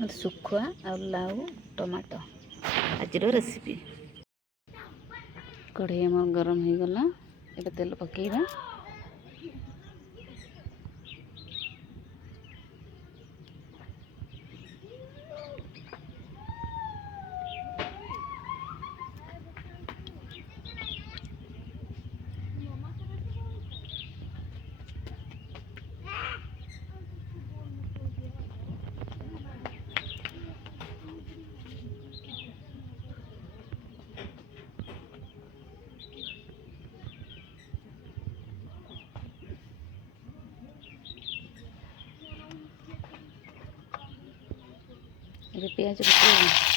ଶୁଖୁଆ ଆଉ ଲାଉ ଟମାଟୋ ଆଜିର ରେସିପି। କଢ଼େଇ ଆମର ଗରମ ହେଇଗଲା, ଏବେ ତେଲ ପକେଇବା। ଏବେ ପିଆଜ ପକେଇବା।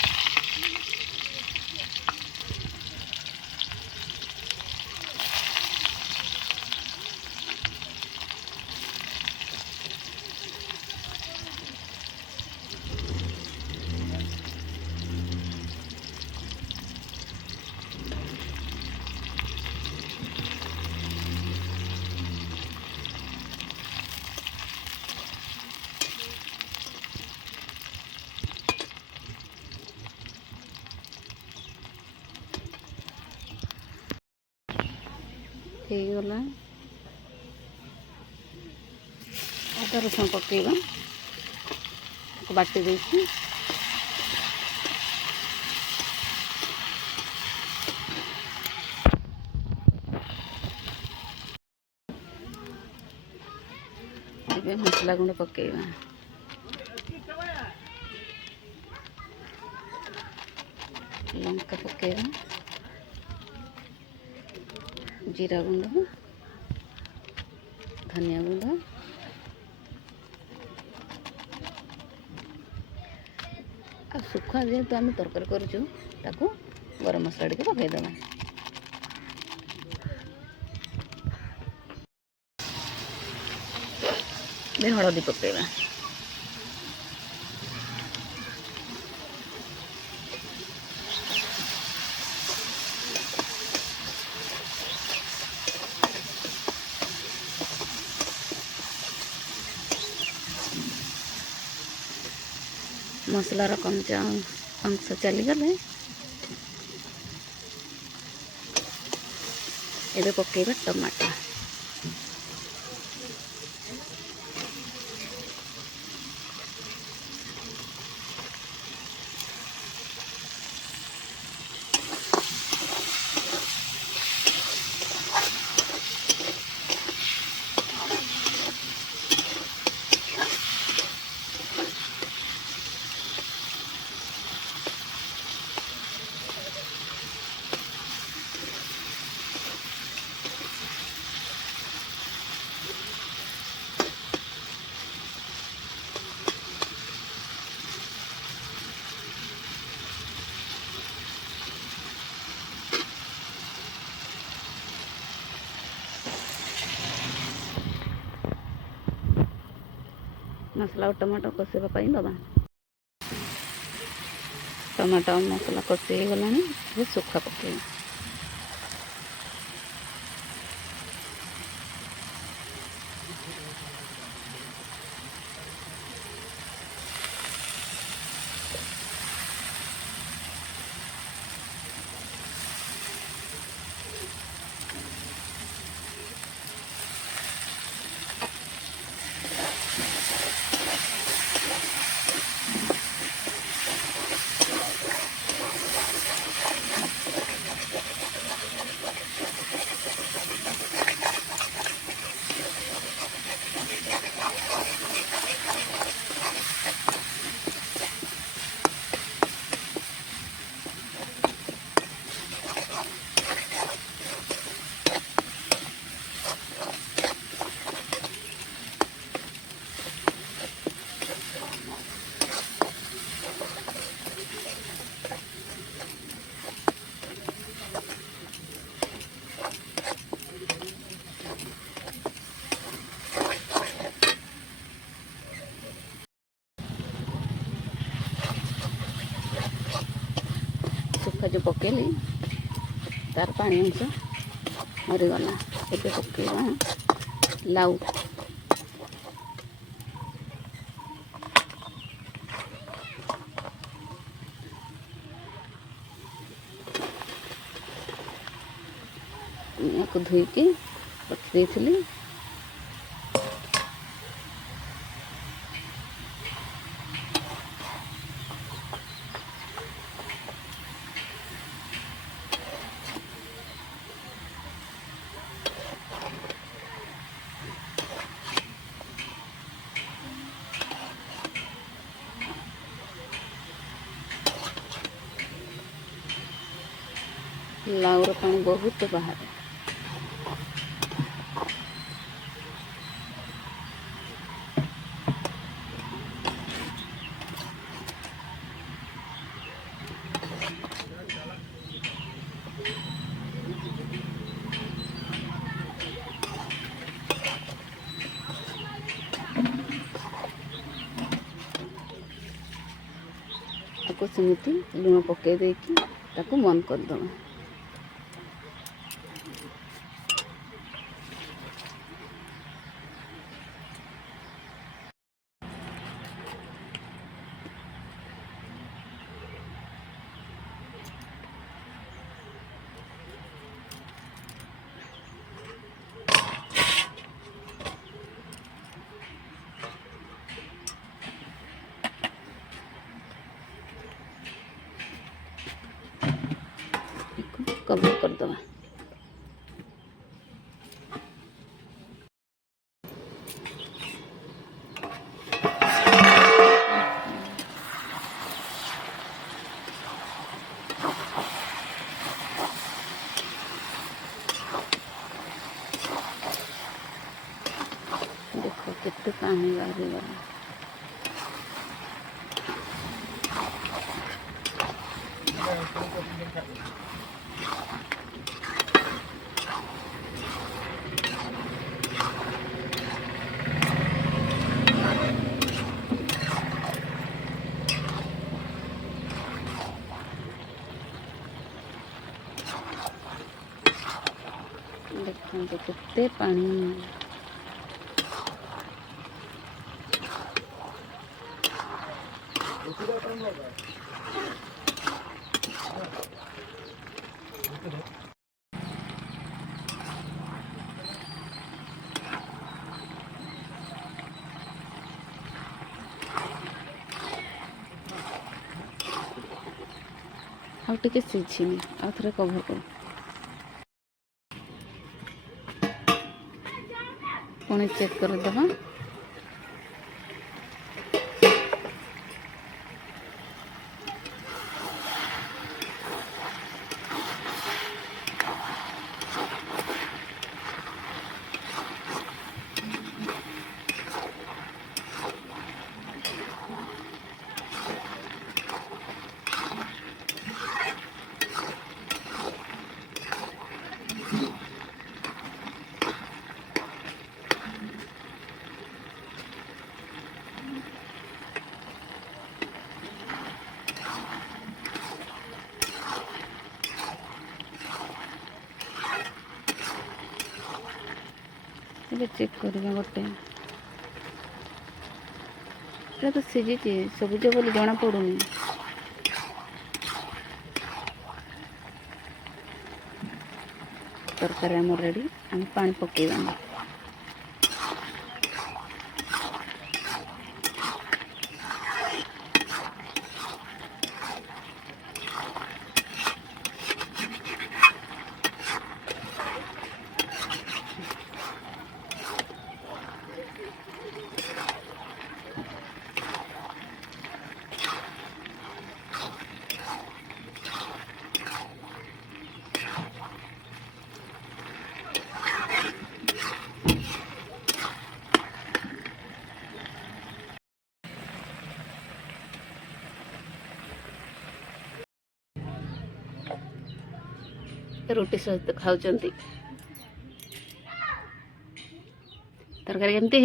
ହେଇଗଲା, ଅଦା ରସୁଣ ପକେଇବା, ବାଟି ଦେଇଛି। ଏବେ ମସଲା ଗୁଣ୍ଡ ପକେଇବା। ଲଙ୍କା ପକେଇବା, ଜିରା ଗୁଣ୍ଡ, ଧନିଆ ଗୁଣ୍ଡ, ଆଉ ଶୁଖୁଆ ଯେହେତୁ ଆମେ ତରକାରୀ କରୁଛୁ ତାକୁ ଗରମ ମସଲା ଟିକେ ପକାଇଦେବା। ଏବେ ହଳଦୀ ପକାଇବା। ମସଲାର କଞ୍ଚା ଅଂଶ ଚାଲିଗଲେ ଏବେ ପକାଇବା ଟମାଟୋ। ମସଲା ଆଉ ଟମାଟୋ କଷିବା ପାଇଁ ଦେବା। ଟମାଟୋ ମସଲା କଷି ହେଇଗଲାଣି, ଏବେ ଶୁଖୁଆ ପକାଇବା। ଶୁଖୁଆ ଯେଉଁ ପକେଇଲି ତାର ପାଣି ଅଂଶ ମରିଗଲା। ଏବେ ପକେଇବା ଲାଉ। ତାକୁ ଧୋଇକି ରଖିଦେଇଥିଲି। ଲାଉର ପାଣି ବହୁତ ବାହାରେ। ତାକୁ ସେମିତି ଲୁଣ ପକାଇ ଦେଇକି ତାକୁ ବନ୍ଦ କରିଦେବା। कवर करदेवा। देखो कितने पानी बाहरी गला। देखो कितने पानी। ଆଉ ଟିକେ ସିଝିନି, ଆଉ ଥରେ କଭର କର। पुणी चेक करदेवा। चेक करवा गोटे तो सीझी सबुज बोली जना पड़ूनी। तरकारी आम रेडी। आम पानी पकेबा। रोटी सहित खाऊं। तरकारी केमती?